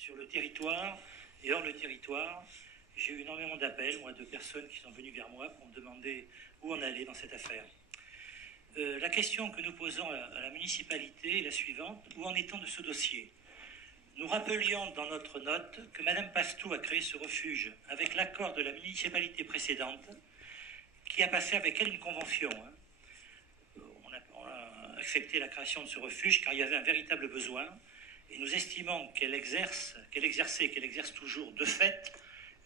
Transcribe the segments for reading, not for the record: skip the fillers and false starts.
sur le territoire et hors le territoire. J'ai eu énormément d'appels, moi, de personnes qui sont venues vers moi pour me demander où on allait dans cette affaire. La question que nous posons à la municipalité est la suivante. Où en est-on de ce dossier? Nous rappelions dans notre note que Mme Pastou a créé ce refuge avec l'accord de la municipalité précédente qui a passé avec elle une convention. On a accepté la création de ce refuge car il y avait un véritable besoin et nous estimons qu'elle exerce toujours de fait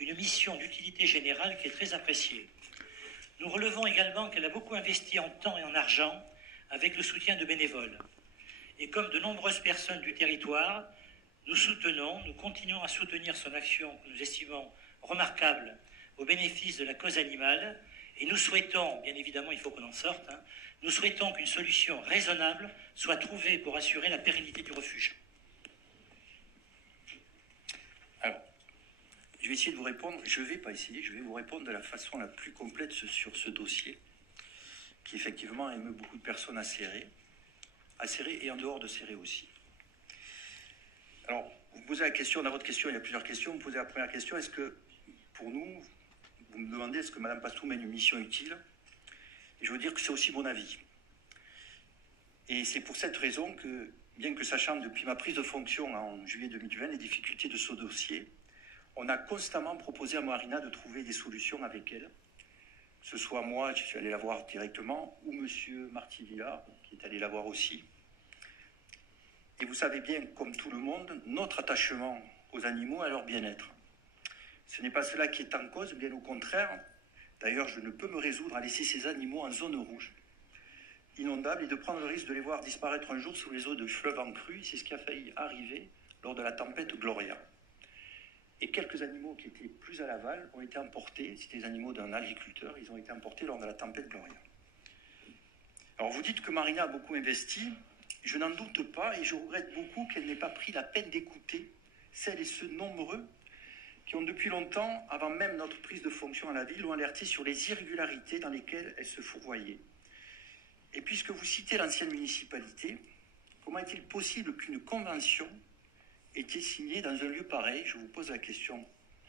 une mission d'utilité générale qui est très appréciée. Nous relevons également qu'elle a beaucoup investi en temps et en argent avec le soutien de bénévoles. Et comme de nombreuses personnes du territoire, nous continuons à soutenir son action que nous estimons remarquable au bénéfice de la cause animale. Et nous souhaitons, bien évidemment, il faut qu'on en sorte, nous souhaitons qu'une solution raisonnable soit trouvée pour assurer la pérennité du refuge. Alors, je vais essayer de vous répondre, je vais vous répondre de la façon la plus complète sur ce dossier, qui effectivement émeut beaucoup de personnes acérées et en dehors de Céré aussi. Alors, vous posez la question, dans votre question, il y a plusieurs questions. Vous posez la première question, est-ce que, pour nous, vous me demandez, est-ce que Mme Pastou mène une mission utile? Et je veux dire que c'est aussi mon avis. Et c'est pour cette raison que, bien que sachant depuis ma prise de fonction en juillet 2020 les difficultés de ce dossier, on a constamment proposé à Marina de trouver des solutions avec elle. Que ce soit moi, je suis allé la voir directement, ou M. Martivilla, qui est allé la voir aussi. Et vous savez bien, comme tout le monde, notre attachement aux animaux et à leur bien-être. Ce n'est pas cela qui est en cause, bien au contraire. D'ailleurs, je ne peux me résoudre à laisser ces animaux en zone rouge, inondable, et de prendre le risque de les voir disparaître un jour sous les eaux de fleuves en crue. C'est ce qui a failli arriver lors de la tempête Gloria. Et quelques animaux qui étaient plus à l'aval ont été emportés, c'était des animaux d'un agriculteur, ils ont été emportés lors de la tempête Gloria. Alors vous dites que Marina a beaucoup investi. Je n'en doute pas et je regrette beaucoup qu'elle n'ait pas pris la peine d'écouter celles et ceux nombreux qui ont depuis longtemps, avant même notre prise de fonction à la ville, ont alerté sur les irrégularités dans lesquelles elle se fourvoyait. Et puisque vous citez l'ancienne municipalité, comment est-il possible qu'une convention ait été signée dans un lieu pareil? Je vous pose la question,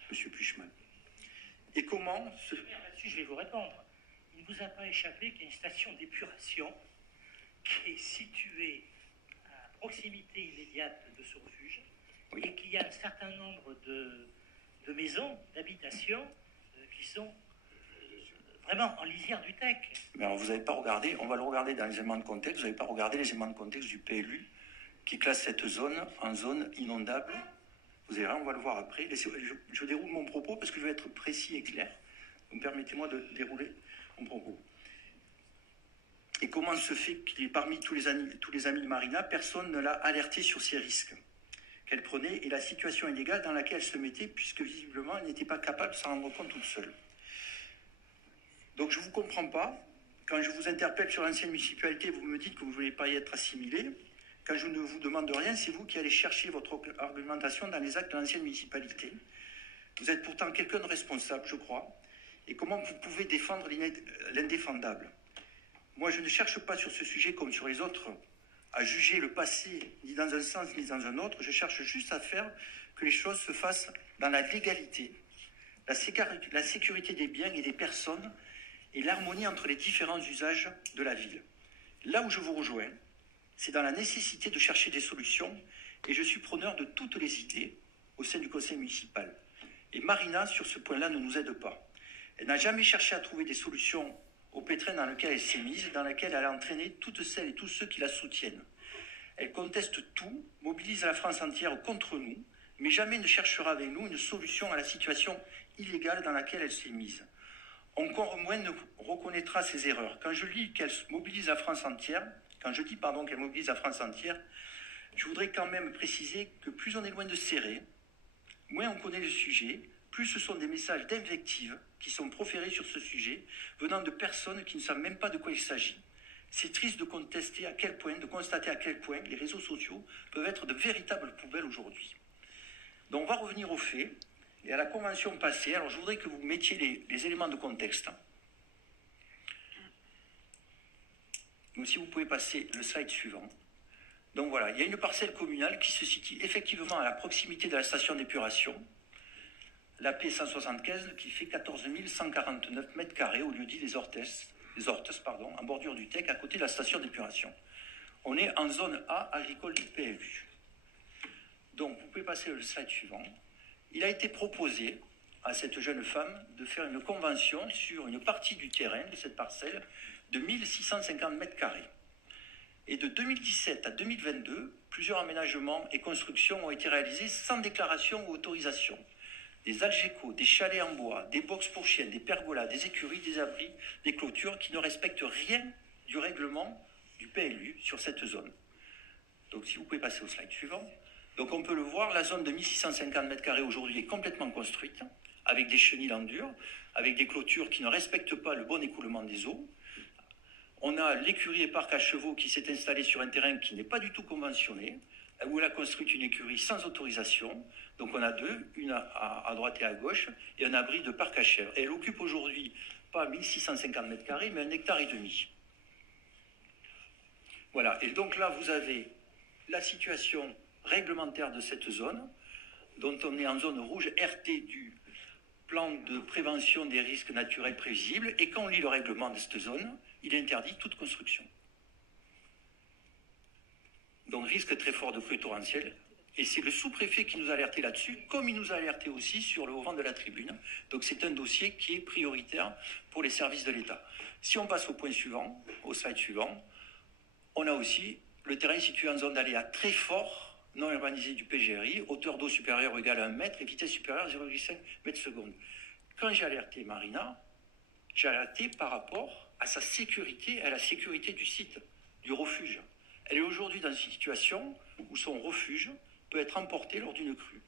M. Puchman. Et comment Là-dessus, je vais vous répondre. Il ne vous a pas échappé qu'il y a une station d'épuration qui est située à proximité immédiate de ce refuge, oui, et qu'il y a un certain nombre de maisons, d'habitations qui sont vraiment en lisière du TEC. Mais alors vous n'avez pas regardé, on va le regarder dans les éléments de contexte, vous n'avez pas regardé les éléments de contexte du PLU qui classe cette zone en zone inondable. Vous allez voir, on va le voir après. Je déroule mon propos parce que je vais être précis et clair. Donc permettez-moi de dérouler mon propos. Et comment se fait qu'il est parmi tous les amis de Marina, personne ne l'a alerté sur ces risques qu'elle prenait et la situation illégale dans laquelle elle se mettait, puisque visiblement elle n'était pas capable de s'en rendre compte toute seule. Donc je ne vous comprends pas. Quand je vous interpelle sur l'ancienne municipalité, vous me dites que vous ne voulez pas y être assimilé. Quand je ne vous demande rien, c'est vous qui allez chercher votre argumentation dans les actes de l'ancienne municipalité. Vous êtes pourtant quelqu'un de responsable, je crois. Et comment vous pouvez défendre l'indéfendable? Moi, je ne cherche pas sur ce sujet, comme sur les autres, à juger le passé, ni dans un sens, ni dans un autre. Je cherche juste à faire que les choses se fassent dans la légalité, la sécurité des biens et des personnes et l'harmonie entre les différents usages de la ville. Là où je vous rejoins, c'est dans la nécessité de chercher des solutions et je suis preneur de toutes les idées au sein du conseil municipal. Et Marina, sur ce point-là, ne nous aide pas. Elle n'a jamais cherché à trouver des solutions au pétrin dans lequel elle s'est mise, dans lequel elle a entraîné toutes celles et tous ceux qui la soutiennent. Elle conteste tout, mobilise la France entière contre nous, mais jamais ne cherchera avec nous une solution à la situation illégale dans laquelle elle s'est mise. Encore moins ne reconnaîtra ses erreurs. Quand je dis qu'elle mobilise la France entière, qu'elle mobilise la France entière, je voudrais quand même préciser que plus on est loin de serrer, moins on connaît le sujet, plus ce sont des messages d'invective qui sont proférés sur ce sujet, venant de personnes qui ne savent même pas de quoi il s'agit. C'est triste de constater à quel point les réseaux sociaux peuvent être de véritables poubelles aujourd'hui. Donc on va revenir aux faits et à la convention passée. Alors je voudrais que vous mettiez les éléments de contexte. Donc si vous pouvez passer le slide suivant. Donc voilà, il y a une parcelle communale qui se situe effectivement à la proximité de la station d'épuration, la P175, qui fait 14 149 mètres carrés au lieu dit des Ortes, en bordure du Tech, à côté de la station d'épuration. On est en zone A agricole du PLU. Donc, vous pouvez passer le slide suivant. Il a été proposé à cette jeune femme de faire une convention sur une partie du terrain de cette parcelle de 1650 mètres carrés. Et de 2017 à 2022, plusieurs aménagements et constructions ont été réalisés sans déclaration ou autorisation. Des algécos, des chalets en bois, des boxes pour chiens, des pergolas, des écuries, des abris, des clôtures qui ne respectent rien du règlement du PLU sur cette zone. Donc si vous pouvez passer au slide suivant. Donc on peut le voir, la zone de 1650 m² aujourd'hui est complètement construite, avec des chenilles en dur, avec des clôtures qui ne respectent pas le bon écoulement des eaux. On a l'écurie et parc à chevaux qui s'est installé sur un terrain qui n'est pas du tout conventionné, où elle a construit une écurie sans autorisation. Donc on a deux, une à droite et à gauche, et un abri de parc à chèvres. Et elle occupe aujourd'hui pas 1650 m², mais 1,5 hectare. Voilà, et donc là vous avez la situation réglementaire de cette zone, dont on est en zone rouge RT du plan de prévention des risques naturels prévisibles, et quand on lit le règlement de cette zone, il interdit toute construction. Donc risque très fort de pluie torrentielle, et c'est le sous-préfet qui nous a alerté là-dessus, comme il nous a alerté aussi sur le haut vent de la tribune. Donc c'est un dossier qui est prioritaire pour les services de l'État. Si on passe au point suivant, au slide suivant, on a aussi le terrain situé en zone d'aléa très fort, non urbanisé du PGRI, hauteur d'eau supérieure ou égale à 1 mètre et vitesse supérieure à 0,5 m/s. Quand j'ai alerté Marina, j'ai alerté par rapport à sa sécurité et à la sécurité du site, du refuge. Elle est aujourd'hui dans une situation où son refuge peut être emporté lors d'une crue.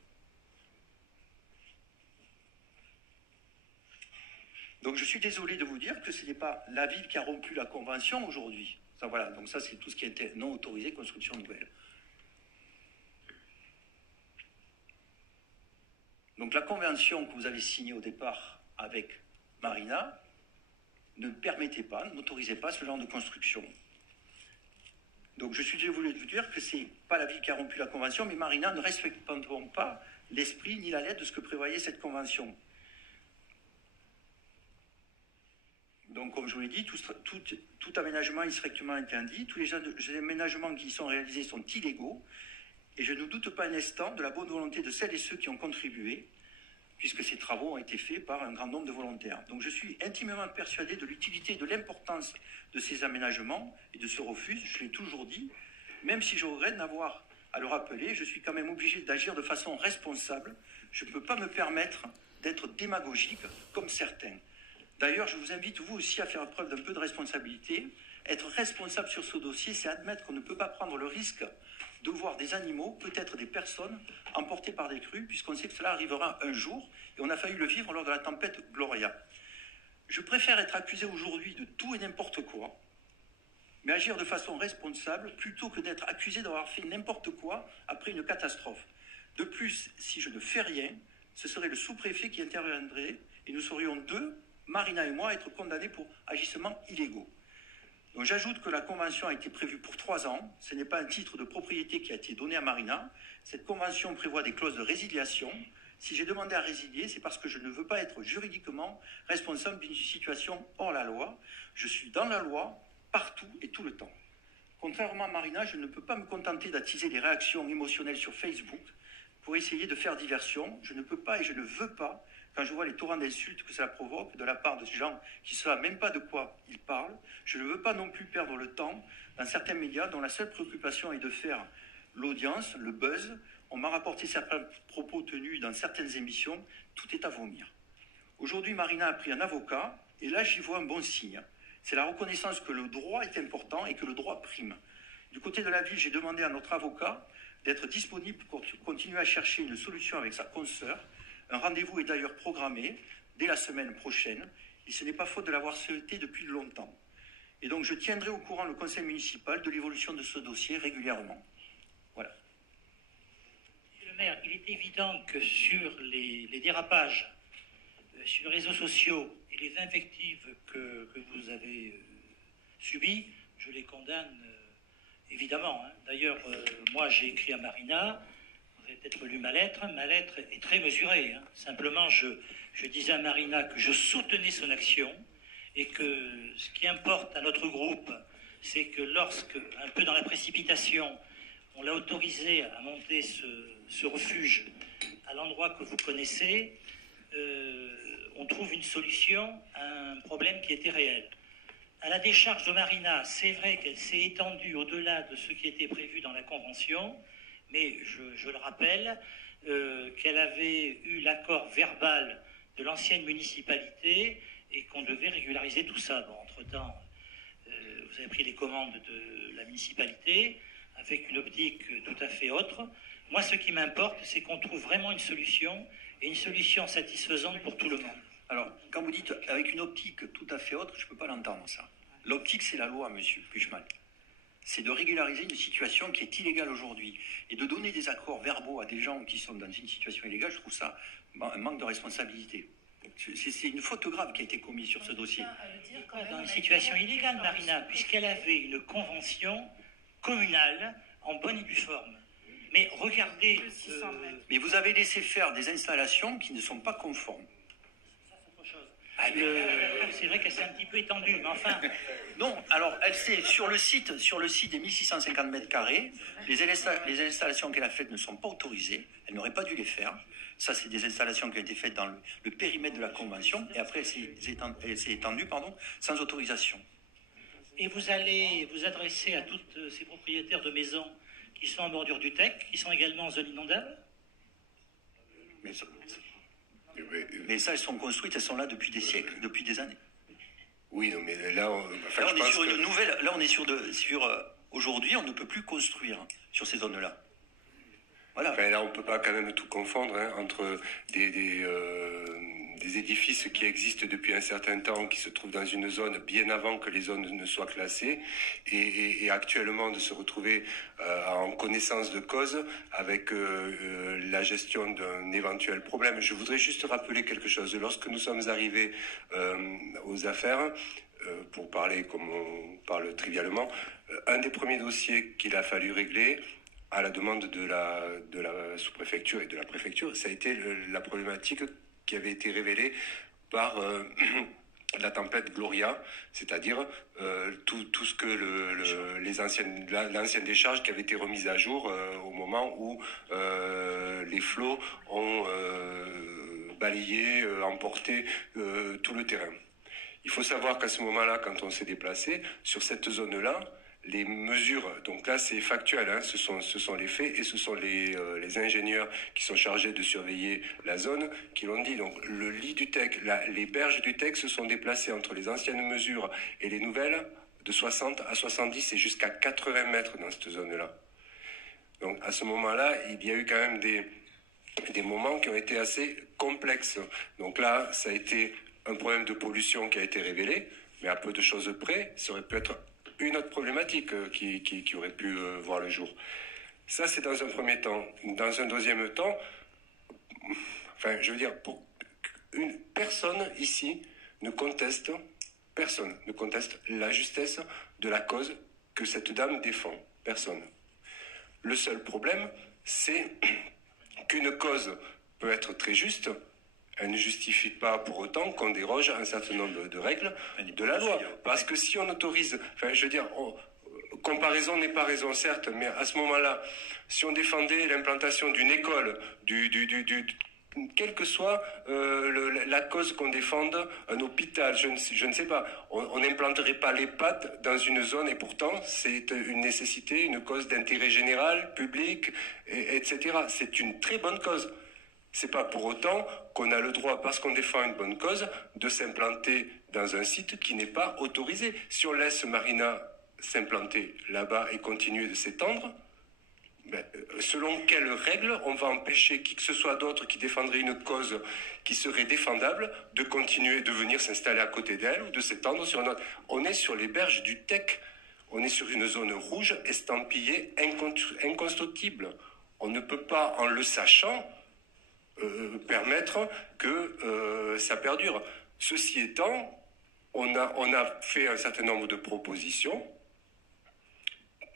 Donc je suis désolé de vous dire que ce n'est pas la ville qui a rompu la convention aujourd'hui. Ça, voilà, donc ça c'est tout ce qui était non autorisé, construction nouvelle. Donc la convention que vous avez signée au départ avec Marina ne permettait pas, n'autorisait pas ce genre de construction. Donc je suis désolé de vous dire que ce n'est pas la ville qui a rompu la convention, mais Marina ne respectant pas l'esprit ni la lettre de ce que prévoyait cette convention. Donc comme je vous l'ai dit, tout aménagement est strictement interdit, tous les aménagements qui sont réalisés sont illégaux, et je ne doute pas un instant de la bonne volonté de celles et ceux qui ont contribué, puisque ces travaux ont été faits par un grand nombre de volontaires. Donc je suis intimement persuadé de l'utilité et de l'importance de ces aménagements et de ce refuge, je l'ai toujours dit, même si je regrette d'avoir à le rappeler, je suis quand même obligé d'agir de façon responsable. Je ne peux pas me permettre d'être démagogique comme certains. D'ailleurs, je vous invite vous aussi à faire preuve d'un peu de responsabilité. Être responsable sur ce dossier, c'est admettre qu'on ne peut pas prendre le risque de voir des animaux, peut-être des personnes, emportées par des crues, puisqu'on sait que cela arrivera un jour, et on a failli le vivre lors de la tempête Gloria. Je préfère être accusé aujourd'hui de tout et n'importe quoi, mais agir de façon responsable, plutôt que d'être accusé d'avoir fait n'importe quoi après une catastrophe. De plus, si je ne fais rien, ce serait le sous-préfet qui interviendrait, et nous serions deux, Marina et moi, à être condamnés pour agissements illégaux. Donc j'ajoute que la convention a été prévue pour 3 ans. Ce n'est pas un titre de propriété qui a été donné à Marina. Cette convention prévoit des clauses de résiliation. Si j'ai demandé à résilier, c'est parce que je ne veux pas être juridiquement responsable d'une situation hors la loi. Je suis dans la loi, partout et tout le temps. Contrairement à Marina, je ne peux pas me contenter d'attiser des réactions émotionnelles sur Facebook pour essayer de faire diversion. Je ne peux pas et je ne veux pas, quand je vois les torrents d'insultes que cela provoque de la part de ces gens qui ne savent même pas de quoi ils parlent, je ne veux pas non plus perdre le temps dans certains médias dont la seule préoccupation est de faire l'audience, le buzz. On m'a rapporté certains propos tenus dans certaines émissions, tout est à vomir. Aujourd'hui, Marina a pris un avocat, et là j'y vois un bon signe. C'est la reconnaissance que le droit est important et que le droit prime. Du côté de la ville, j'ai demandé à notre avocat d'être disponible pour continuer à chercher une solution avec sa consoeur. Un rendez-vous est d'ailleurs programmé dès la semaine prochaine, et ce n'est pas faute de l'avoir souhaité depuis longtemps. Et donc je tiendrai au courant le conseil municipal de l'évolution de ce dossier régulièrement. Voilà. Monsieur le maire, il est évident que sur les dérapages sur les réseaux sociaux et les invectives que vous avez subies, je les condamne évidemment. Hein. D'ailleurs, moi, j'ai écrit à Marina, vous avez peut-être lu ma lettre est très mesurée. Hein. Simplement, je disais à Marina que je soutenais son action et que ce qui importe à notre groupe, c'est que lorsque, un peu dans la précipitation, on l'a autorisé à monter ce refuge à l'endroit que vous connaissez, on trouve une solution à un problème qui était réel. À la décharge de Marina, c'est vrai qu'elle s'est étendue au-delà de ce qui était prévu dans la Convention, mais je le rappelle, qu'elle avait eu l'accord verbal de l'ancienne municipalité et qu'on devait régulariser tout ça. Bon, entre-temps, vous avez pris les commandes de la municipalité avec une optique tout à fait autre. Moi, ce qui m'importe, c'est qu'on trouve vraiment une solution, et une solution satisfaisante pour tout le monde. Alors, quand vous dites avec une optique tout à fait autre, je ne peux pas l'entendre, ça. L'optique, c'est la loi, monsieur Puchmal. C'est de régulariser une situation qui est illégale aujourd'hui. Et de donner des accords verbaux à des gens qui sont dans une situation illégale, je trouve ça un manque de responsabilité. C'est une faute grave qui a été commise sur ce dossier. Dans une situation illégale, Marina, puisqu'elle avait une convention communale en bonne et due forme. Mais regardez... Mais vous avez laissé faire des installations qui ne sont pas conformes. C'est vrai qu'elle s'est un petit peu étendue, mais enfin... Non, alors, elle s'est, sur le site des 1650 mètres carrés, les installations qu'elle a faites ne sont pas autorisées, elle n'aurait pas dû les faire. Ça, c'est des installations qui ont été faites dans le périmètre de la Convention, et après, elle s'est étendue, sans autorisation. Et vous allez vous adresser à tous ces propriétaires de maisons qui sont en bordure du TEC, qui sont également en zone inondable? Mais ça, elles sont construites, elles sont là depuis des siècles, depuis des années. Oui, non, mais là, on est sur aujourd'hui, on ne peut plus construire sur ces zones-là. Voilà. Enfin, là, on ne peut pas quand même tout confondre entre des édifices qui existent depuis un certain temps, qui se trouvent dans une zone bien avant que les zones ne soient classées, et actuellement de se retrouver en connaissance de cause avec la gestion d'un éventuel problème. Je voudrais juste rappeler quelque chose. Lorsque nous sommes arrivés aux affaires, pour parler comme on parle trivialement, un des premiers dossiers qu'il a fallu régler, à la demande de la sous-préfecture et de la préfecture, ça a été la problématique qui avait été révélée par la tempête Gloria, c'est-à-dire tout ce que l'ancienne décharge qui avait été remise à jour au moment où les flots ont balayé, emporté tout le terrain. Il faut savoir qu'à ce moment-là, quand on s'est déplacé, sur cette zone-là, les mesures, donc là c'est factuel, hein, ce sont les faits et ce sont les ingénieurs qui sont chargés de surveiller la zone qui l'ont dit. Donc le lit du TEC, les berges du TEC se sont déplacées entre les anciennes mesures et les nouvelles de 60 à 70 et jusqu'à 80 mètres dans cette zone-là. Donc à ce moment-là, il y a eu quand même des moments qui ont été assez complexes. Donc là, ça a été un problème de pollution qui a été révélé, mais à peu de choses près, ça aurait pu être une autre problématique qui aurait pu voir le jour. Ça, c'est dans un premier temps. Dans un deuxième temps, enfin, je veux dire, personne ici ne conteste la justesse de la cause que cette dame défend. Personne. Le seul problème, c'est qu'une cause peut être très juste. Elle ne justifie pas pour autant qu'on déroge à un certain nombre de règles de la loi. Parce que si on autorise, enfin je veux dire, comparaison n'est pas raison certes, mais à ce moment-là, si on défendait l'implantation d'une école, quelle que soit la cause qu'on défende, un hôpital, je ne sais pas, on n'implanterait pas les pattes dans une zone et pourtant c'est une nécessité, une cause d'intérêt général, public, etc. C'est une très bonne cause. C'est pas pour autant qu'on a le droit, parce qu'on défend une bonne cause, de s'implanter dans un site qui n'est pas autorisé. Si on laisse Marina s'implanter là-bas et continuer de s'étendre, selon quelles règles on va empêcher qui que ce soit d'autre qui défendrait une cause qui serait défendable de continuer de venir s'installer à côté d'elle ou de s'étendre sur une autre. On est sur les berges du TEC. On est sur une zone rouge estampillée inconstructible. On ne peut pas, en le sachant, permettre que ça perdure. Ceci étant, on a fait un certain nombre de propositions.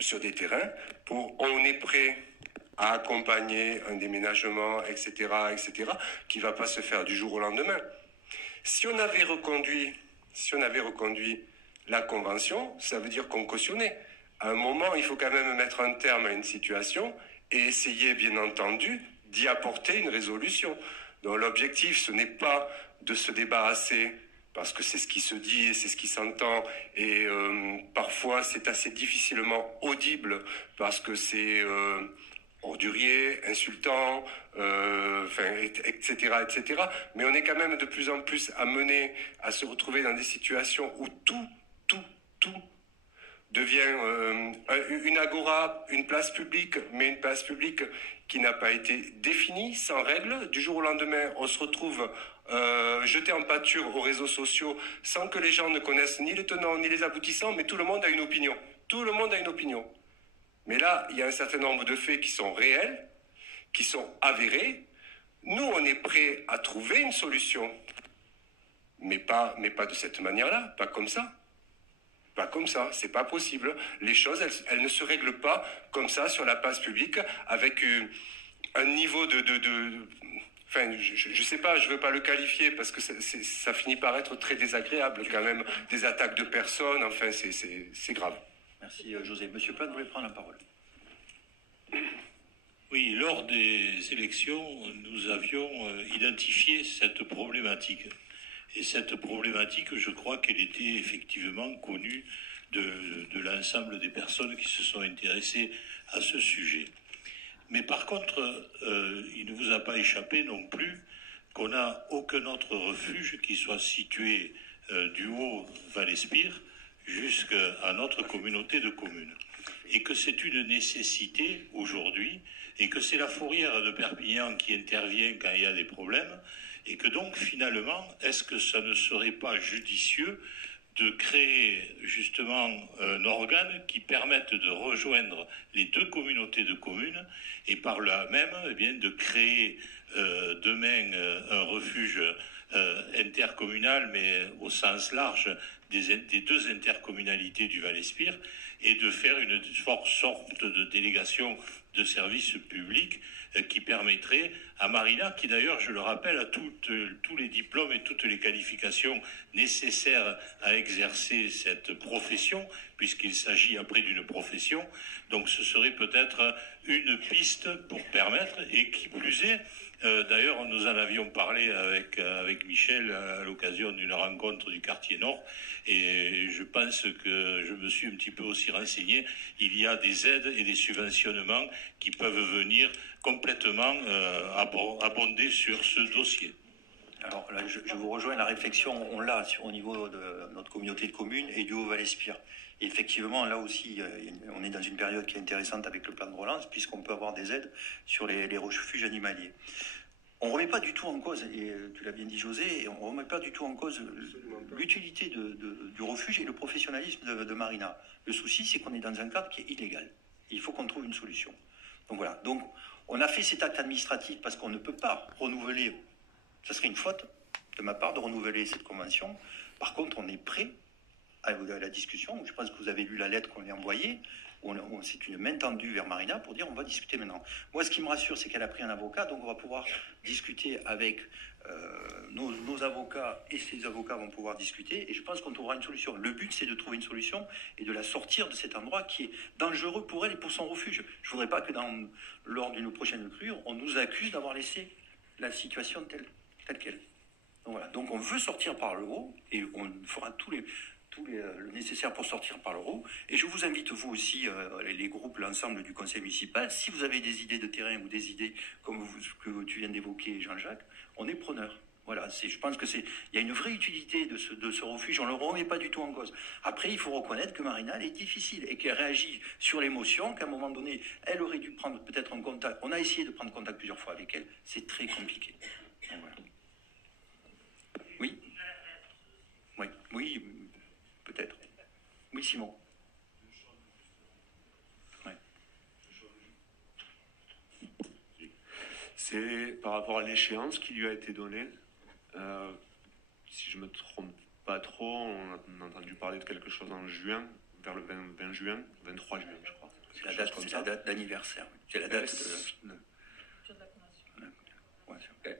sur des terrains, on est prêt à accompagner un déménagement, etc., qui ne va pas se faire du jour au lendemain. Si on avait reconduit la convention, ça veut dire qu'on cautionnait. À un moment, il faut quand même mettre un terme à une situation et essayer, bien entendu, d'y apporter une résolution. Donc l'objectif, ce n'est pas de se débarrasser, parce que c'est ce qui se dit et c'est ce qui s'entend, et parfois c'est assez difficilement audible, parce que c'est ordurier, insultant, etc., etc. Mais on est quand même de plus en plus amené à se retrouver dans des situations où tout devient une agora, une place publique, mais une place publique qui n'a pas été définie, sans règles. Du jour au lendemain, on se retrouve jeté en pâture aux réseaux sociaux sans que les gens ne connaissent ni les tenants ni les aboutissants, mais tout le monde a une opinion. Tout le monde a une opinion. Mais là, il y a un certain nombre de faits qui sont réels, qui sont avérés. Nous, on est prêts à trouver une solution, mais pas de cette manière-là, pas comme ça. Pas comme ça, c'est pas possible. Les choses, elles ne se règlent pas comme ça sur la place publique avec un niveau Enfin, je sais pas, je veux pas le qualifier parce que ça finit par être très désagréable quand même. Des attaques de personnes, enfin, c'est grave. Merci José. Monsieur Plante voulait prendre la parole. Oui, lors des élections, nous avions identifié cette problématique. Et cette problématique, je crois qu'elle était effectivement connue de l'ensemble des personnes qui se sont intéressées à ce sujet. Mais par contre, il ne vous a pas échappé non plus qu'on n'a aucun autre refuge qui soit situé du Haut-Val-Espire jusqu'à notre communauté de communes. Et que c'est une nécessité aujourd'hui, et que c'est la fourrière de Perpignan qui intervient quand il y a des problèmes, et que donc finalement, est-ce que ça ne serait pas judicieux de créer justement un organe qui permette de rejoindre les deux communautés de communes et par là même eh bien, de créer demain un refuge intercommunal, mais au sens large des deux intercommunalités du Val-Espire, et de faire une sorte de délégation de services publics qui permettrait à Marina, qui d'ailleurs, je le rappelle, a tous les diplômes et toutes les qualifications nécessaires à exercer cette profession, puisqu'il s'agit après d'une profession. Donc ce serait peut-être une piste pour permettre, et qui plus est, d'ailleurs nous en avions parlé avec Michel à l'occasion d'une rencontre du quartier Nord, et je pense que je me suis un petit peu aussi renseigné, il y a des aides et des subventionnements qui peuvent venir complètement abonder sur ce dossier. Alors là, je vous rejoins, la réflexion, on l'a au niveau de notre communauté de communes et du Haut-Val-Espire. Effectivement, là aussi, on est dans une période qui est intéressante avec le plan de relance, puisqu'on peut avoir des aides sur les refuges animaliers. On ne remet pas du tout en cause, et tu l'as bien dit José, on ne remet pas du tout en cause l'utilité du refuge et le professionnalisme de Marina. Le souci, c'est qu'on est dans un cadre qui est illégal. Il faut qu'on trouve une solution. Donc voilà, donc on a fait cet acte administratif parce qu'on ne peut pas renouveler, ça serait une faute de ma part de renouveler cette convention. Par contre, on est prêt à la discussion. Je pense que vous avez lu la lettre qu'on lui a envoyée. C'est une main tendue vers Marina pour dire on va discuter maintenant. Moi, ce qui me rassure, c'est qu'elle a pris un avocat, donc on va pouvoir discuter avec nos avocats, et ces avocats vont pouvoir discuter, et je pense qu'on trouvera une solution. Le but, c'est de trouver une solution et de la sortir de cet endroit qui est dangereux pour elle et pour son refuge. Je ne voudrais pas que lors d'une prochaine crue, on nous accuse d'avoir laissé la situation telle qu'elle. Donc voilà. Donc on veut sortir par le haut, et on fera le nécessaire pour sortir par le haut. Et je vous invite, vous aussi, les groupes, l'ensemble du conseil municipal, si vous avez des idées de terrain ou des idées comme que tu viens d'évoquer, Jean-Jacques, on est preneur. Voilà, je pense qu'il y a une vraie utilité de ce refuge, on ne le remet pas du tout en cause. Après, il faut reconnaître que Marina, elle est difficile et qu'elle réagit sur l'émotion, qu'à un moment donné, elle aurait dû prendre peut-être un contact. On a essayé de prendre contact plusieurs fois avec elle, c'est très compliqué. Donc, voilà. Oui. Oui, peut-être. Oui, Simon. Ouais. C'est par rapport à l'échéance qui lui a été donnée. Si je ne me trompe pas trop, on a entendu parler de quelque chose en juin vers le 20 juin, 23 juin, je crois. C'est la date d'anniversaire. C'est la date de...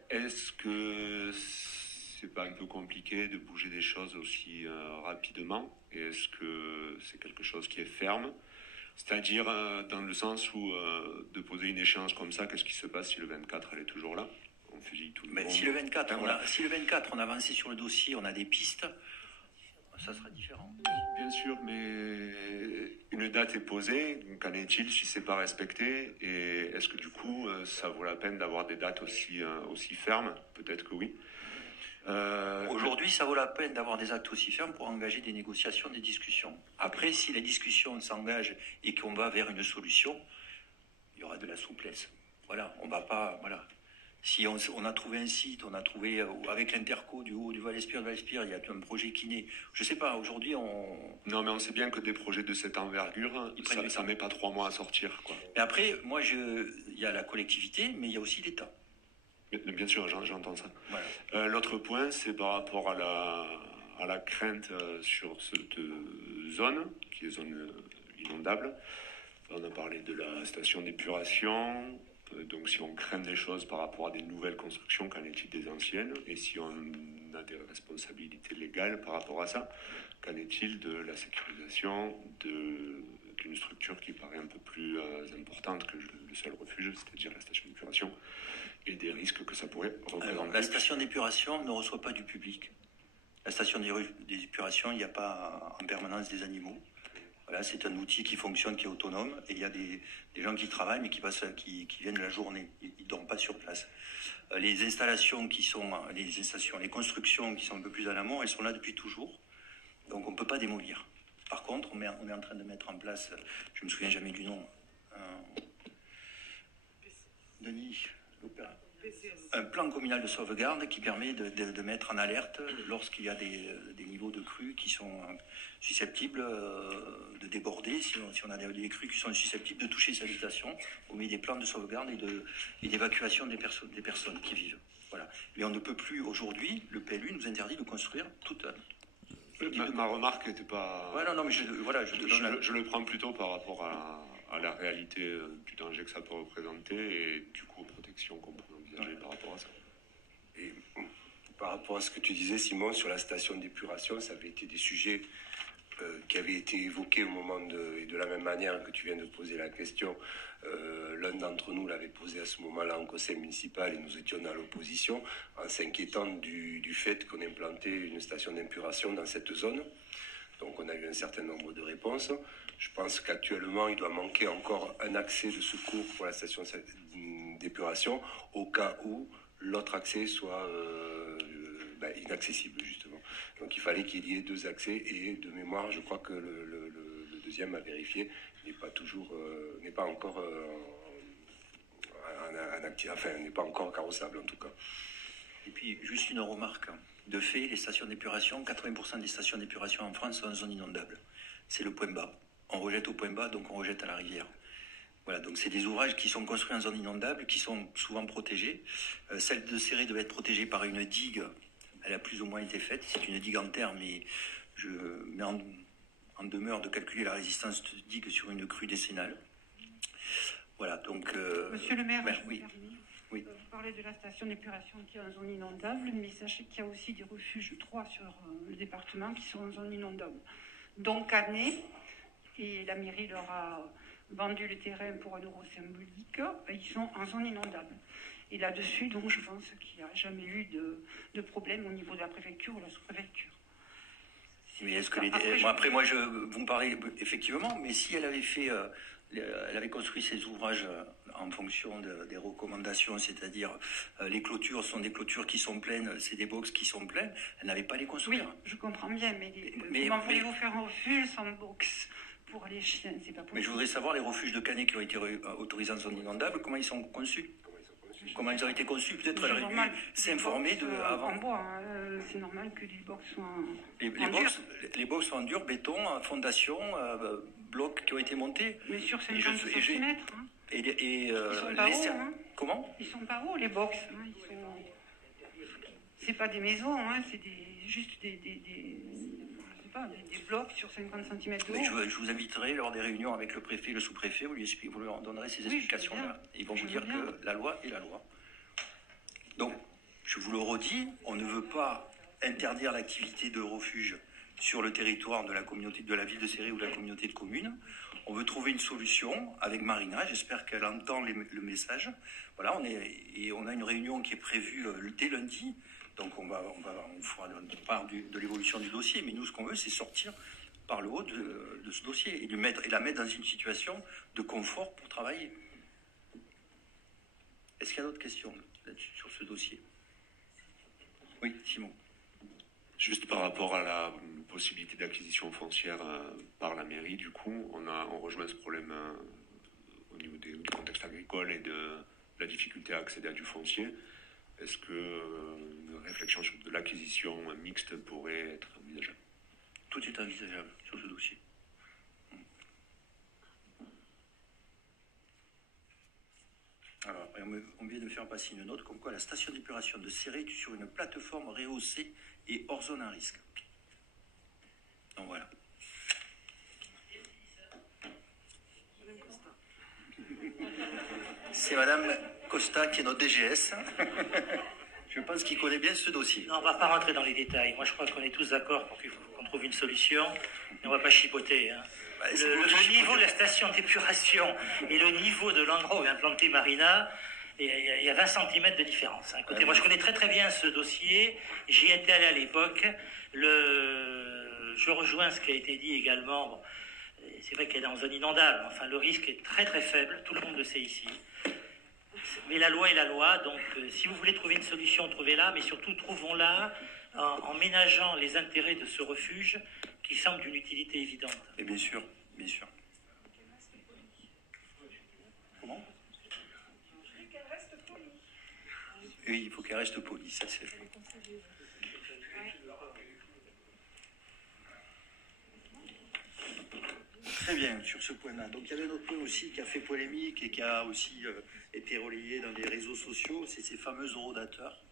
Est-ce que c'est pas un peu compliqué de bouger des choses aussi rapidement? Et est-ce que c'est quelque chose qui est ferme? C'est-à-dire dans le sens où de poser une échéance comme ça, qu'est-ce qui se passe si le 24 elle est toujours là? On fusille tout le monde. Si le 24, si le 24 on a avancé sur le dossier, on a des pistes, ça sera différent. Bien sûr, mais une date est posée, qu'en est-il si c'est pas respecté? Et est-ce que du coup, ça vaut la peine d'avoir des dates aussi fermes? Peut-être que oui. Aujourd'hui, ça vaut la peine d'avoir des actes aussi fermes pour engager des négociations, des discussions. Après, si les discussions s'engagent et qu'on va vers une solution, il y aura de la souplesse. Voilà, on va pas... Voilà. Si on a trouvé un site, on a trouvé avec l'Interco du Haut, du Val-Espire, il y a un projet qui naît. Je sais pas, aujourd'hui Non, mais on sait bien que des projets de cette envergure, ça met pas 3 mois à sortir, quoi. Mais après, moi, il y a la collectivité, mais il y a aussi l'État. Bien sûr, j'entends ça. Voilà. L'autre point, c'est par rapport à la crainte sur cette zone, qui est zone inondable. On a parlé de la station d'épuration. Donc si on craint des choses par rapport à des nouvelles constructions, qu'en est-il des anciennes? Et si on a des responsabilités légales par rapport à ça, qu'en est-il de la sécurisation d'une structure qui paraît un peu plus importante que le seul refuge, c'est-à-dire la station d'épuration, et des risques que ça pourrait représenter? Alors, la station d'épuration ne reçoit pas du public. La station d'épuration, il n'y a pas en permanence des animaux. Voilà, c'est un outil qui fonctionne, qui est autonome, et il y a des gens qui travaillent, mais qui viennent la journée. Ils ne dorment pas sur place. Les installations les constructions qui sont un peu plus en amont, elles sont là depuis toujours. Donc on ne peut pas démolir. Par contre, on est en train de mettre en place, je ne me souviens jamais du nom, Denis, un plan communal de sauvegarde qui permet de mettre en alerte lorsqu'il y a des niveaux de crues qui sont susceptibles de déborder. Si on a des crues qui sont susceptibles de toucher ces habitations, on met des plans de sauvegarde et d'évacuation des personnes qui vivent. Voilà. Mais on ne peut plus aujourd'hui, le PLU nous interdit de construire toute... Ma remarque n'était pas... Ouais, non, mais je le prends plutôt par rapport à la réalité du danger que ça peut représenter et du coup aux protections qu'on peut envisager par rapport à ça. Et par rapport à ce que tu disais, Simon, sur la station d'épuration, ça avait été des sujets qui avaient été évoqués au moment et de la même manière que tu viens de poser la question. L'un d'entre nous l'avait posé à ce moment-là en conseil municipal et nous étions dans l'opposition en s'inquiétant du fait qu'on implantait une station d'épuration dans cette zone. Donc on a eu un certain nombre de réponses. Je pense qu'actuellement, il doit manquer encore un accès de secours pour la station d'épuration au cas où l'autre accès soit inaccessible, justement. Donc il fallait qu'il y ait 2 accès et de mémoire, je crois que le deuxième à vérifier n'est pas encore n'est pas encore carrossable en tout cas. Et puis, juste une remarque. De fait, les stations d'épuration, 80% des stations d'épuration en France sont en zone inondable. C'est le point bas. On rejette au point bas, donc on rejette à la rivière. Voilà, donc c'est des ouvrages qui sont construits en zone inondable, qui sont souvent protégés. Celle de Céré devait être protégée par une digue. Elle a plus ou moins été faite. C'est une digue en terre, mais je mets en demeure de calculer la résistance de digue sur une crue décennale. Voilà, donc... Monsieur le maire, oui. Oui. Vous parlez de la station d'épuration qui est en zone inondable, mais sachez qu'il y a aussi des refuges 3 sur le département qui sont en zone inondable. Donc Canet, et la mairie leur a vendu le terrain pour €1 symbolique, ils sont en zone inondable. Et là-dessus, donc, je pense qu'il n'y a jamais eu de problème au niveau de la préfecture ou de la sous-préfecture. Mais est-ce que moi, vous me parlez effectivement, mais si elle avait fait... elle avait construit ses ouvrages en fonction des recommandations, c'est-à-dire les clôtures sont des clôtures qui sont pleines, c'est des box qui sont pleines, elle n'avait pas à les construire. Oui, je comprends bien, mais comment voulez-vous faire un refuge sans box pour les chiens? C'est pas possible. Mais je voudrais savoir les refuges de Canet qui ont été autorisés en zone inondable, comment ils sont conçus? Comment ils ont été conçus? Peut-être elle aurait dû s'informer avant. En bois, c'est normal que les box soient les box sont en dur, béton, fondation, blocs qui ont été montés. Mais sur 50 cm. Hein. Ils sont pas hauts, hein. Comment? Ils sont pas hauts, les box. Hein. C'est pas des maisons, hein. C'est juste des... Je sais pas, des blocs sur 50 cm de Mais haut. je vous inviterai lors des réunions avec le préfet et le sous-préfet, vous leur donnerez ces Oui, je veux explications-là. bien. Ils vont Je vous veux dire bien. que la loi est la loi. Donc, je vous le redis, on ne veut pas interdire l'activité de refuge sur le territoire de la communauté de la ville de Céret ou de la communauté de communes. On veut trouver une solution avec Marina. J'espère qu'elle entend le message. Voilà, on a une réunion qui est prévue dès lundi. Donc on fera part de l'évolution du dossier. Mais nous, ce qu'on veut, c'est sortir par le haut de ce dossier et la mettre dans une situation de confort pour travailler. Est-ce qu'il y a d'autres questions là-dessus, sur ce dossier? Oui, Simon. Juste par rapport à la possibilité d'acquisition foncière par la mairie, du coup, on rejoint ce problème au niveau du contexte agricole et de la difficulté à accéder à du foncier. Est-ce que une réflexion sur de l'acquisition mixte pourrait être envisageable? Tout est envisageable sur ce dossier. Alors, on vient de faire passer une note comme quoi la station d'épuration de Céret est sur une plateforme rehaussée et hors zone à risque. Donc voilà. C'est Madame Costa qui est notre DGS. Je pense qu'il connaît bien ce dossier. Non, on ne va pas rentrer dans les détails. Moi, je crois qu'on est tous d'accord pour qu'on trouve une solution. Et on ne va pas chipoter. Hein. Le niveau de la station d'épuration et le niveau de l'endroit où est implantée Marina, il y a 20 cm de différence. Hein. Écoutez, moi, je connais très très bien ce dossier. J'y étais allé à l'époque. Je rejoins ce qui a été dit également. Bon, c'est vrai qu'elle est en zone inondable. Enfin, le risque est très très faible. Tout le monde le sait ici. Mais la loi est la loi, donc si vous voulez trouver une solution, trouvez-la, mais surtout trouvons-la en ménageant les intérêts de ce refuge qui semble d'une utilité évidente. Et bien sûr, bien sûr. Comment? Oui, il faut qu'elle reste polie, ça c'est vrai. Très bien, sur ce point-là. Donc il y avait un autre point aussi qui a fait polémique et qui a aussi été relayé dans les réseaux sociaux, c'est ces fameux horodateurs